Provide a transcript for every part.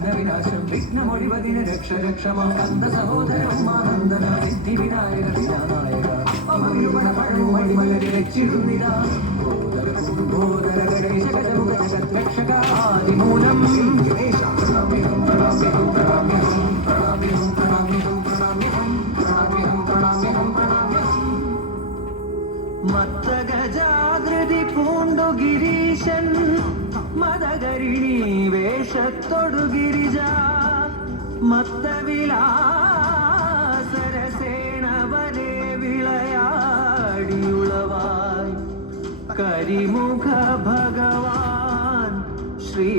വിഘ്നവിനാശം വിഘ്നമൊഴിവതിന് രക്ഷ രക്ഷമാ കന്ത സഹോദരമ്മ നന്ദന സിദ്ധി വിനായക വിനാനായക. അപ്പമരുപണ പഴവും അടിമലരി വെച്ചിടുന്നിതാ ഗോദര ഗോദര ഗണേശ ഗജമുഖ ജഗത് മത്തവിലാസരസേണവരെ വിളയാടിയുളവായി കരിമുഖ ഭഗവാൻ ശ്രീ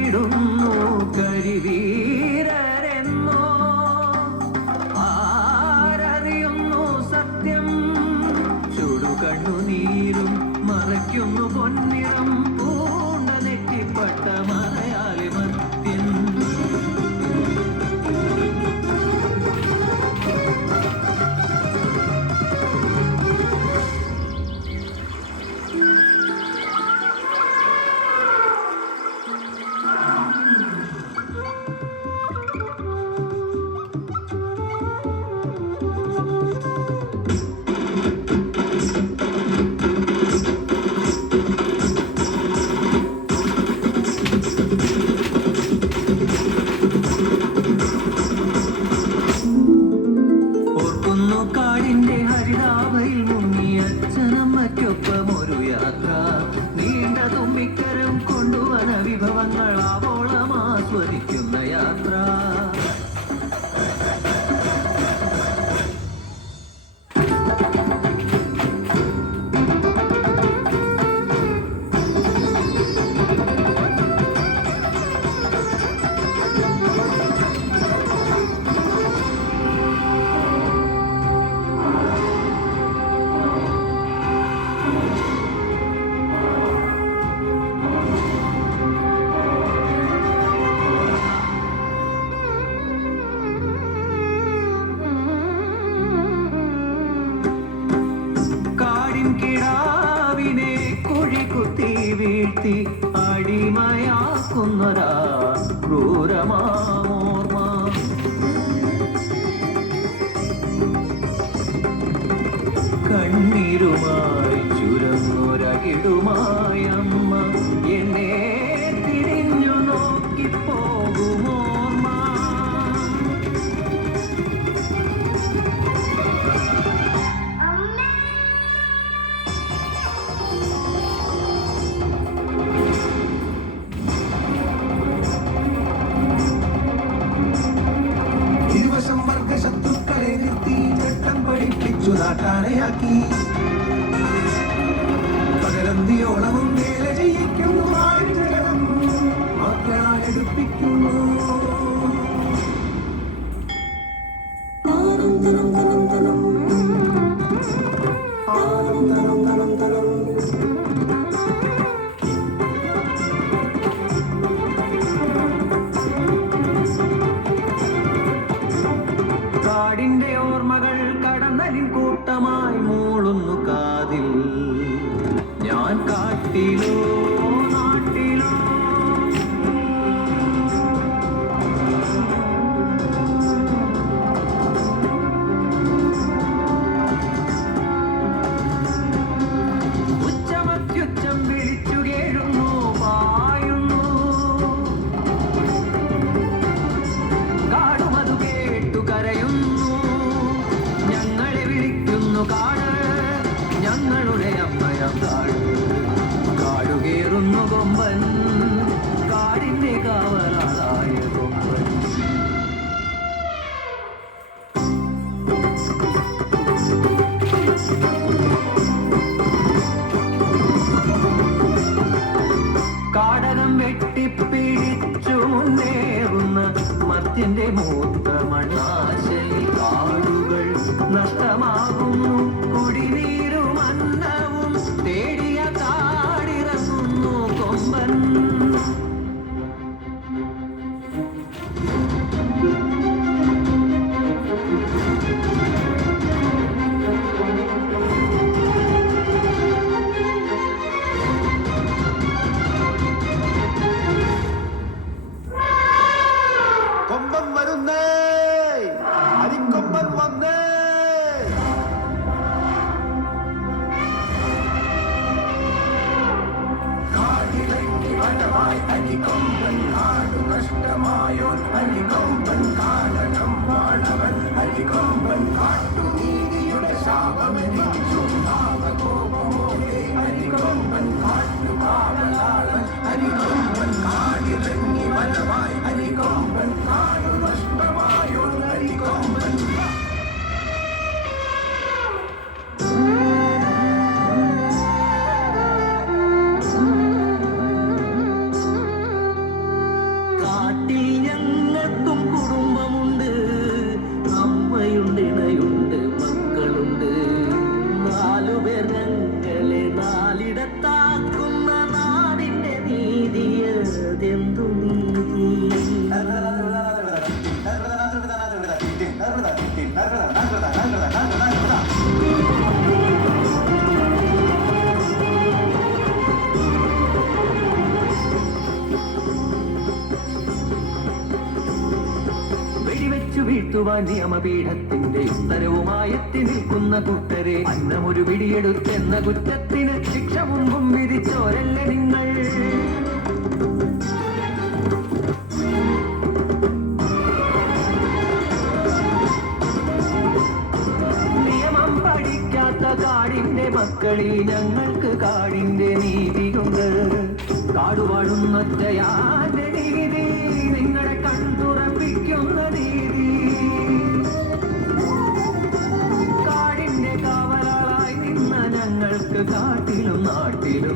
കണ്ടിടുന്നു കരുവീ. ഭാവങ്ങളാവോളം ആസ്വദിക്കുന്ന യാത്ര. വീഴ്ത്തി അടിമയാക്കുന്നൊരാ ക്രൂരമാമോർമ്മ. കണ്ണീരുമായി ചുരന്നൊരകിടുമായി അമ്മ എന്നെ बता रहे हैं की കൂട്ടമായി മൂളുന്നു കാതിൽ. ഞാൻ കാട്ടിലോ നാട്ടിലോ? ഉച്ചമത്യുച്ചം കാടിന്റെ കാവലായ കൊമ്പൻ കാടകം വെട്ടിപ്പിടിച്ചു മുന്നേറുന്ന മത്യന്റെ മൂത്ത മണ്ണാശലി കാടിളങ്ങി വനമായി അരികൊമ്പൻ കാടു നഷ്ടമായോ അരികൊമ്പൻ കാടകം വാണവൻ അരികൊമ്പൻ കാട്ടുനീതിയുടെ ശാപമെനിച്ചു കോപമോടെ അരികൊമ്പൻ കാട്ടുകാവലാളൻ അരികൊമ്പൻ കാടിളങ്ങി വനമായി അരികൊമ്പൻ വെടിവെച്ചു വീഴ്ത്തുവാൻ നിയമപീഠത്തിന്റെ ഉത്തരവുമായി എത്തി നിൽക്കുന്ന കൂട്ടരെ അന്നമൊരു പിടിയെടുത്തെന്ന കുറ്റത്തിന് ശിക്ഷ മുമ്പും വിധിച്ചോരല്ലേ നിങ്ങൾ? നിയമം പഠിക്കാത്ത കാടിന്റെ മക്കളിൽ ഞങ്ങൾക്ക് കാടിന്റെ നീതിയുണ്ട്. കാടുവാഴുന്നൊറ്റയാന്റെ കാട്ടിലും